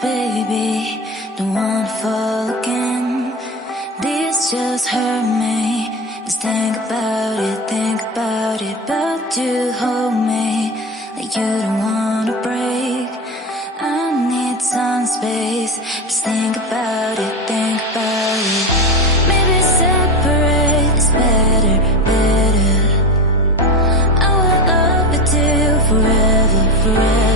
baby, don't wanna fall again. This just hurt me. Just think about it, but you hold me like you don't wanna break. I need some space. Just think about it, think about it. Maybe separate is better, better. I will love you till forever, forever.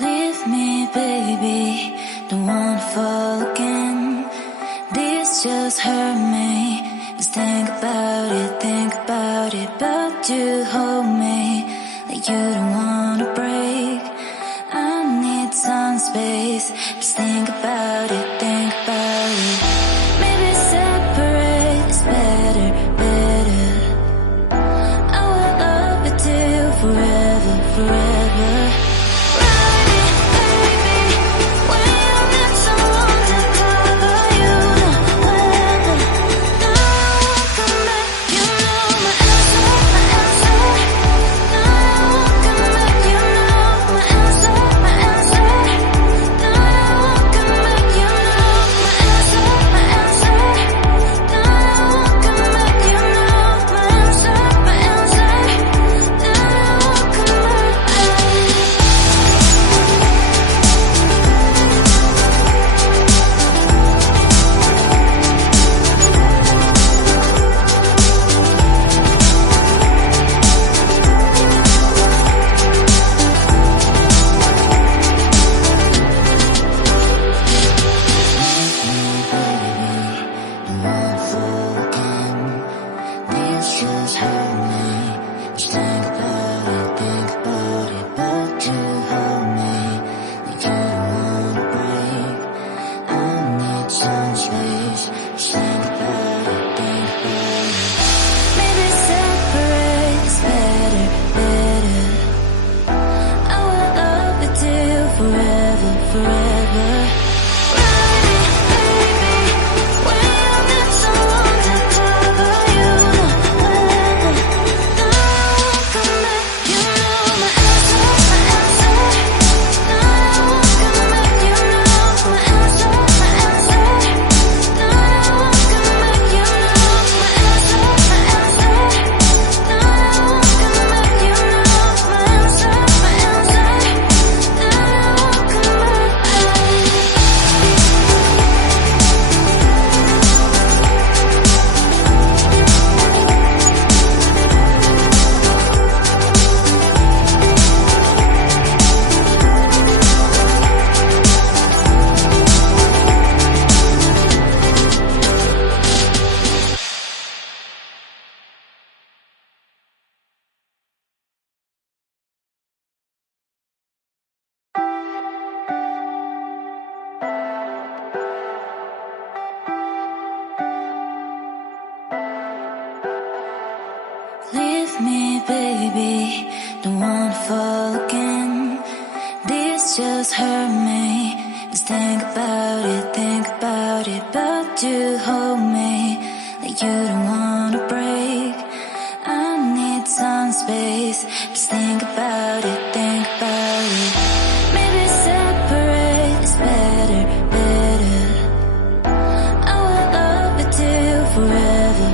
Leave me, baby, don't wanna fall again. This just hurt me. Just think about it, but you hold me like you don't wanna break. I need some space. Just think about it, think about it. Maybe separate is better, better. I will love you till forever, forever. with me, baby. Don't wanna fall again. This just hurt me. Just think about it. But you hold me like you don't wanna break. I need some space. Just think about it. Maybe separate is better. I will love you till forever.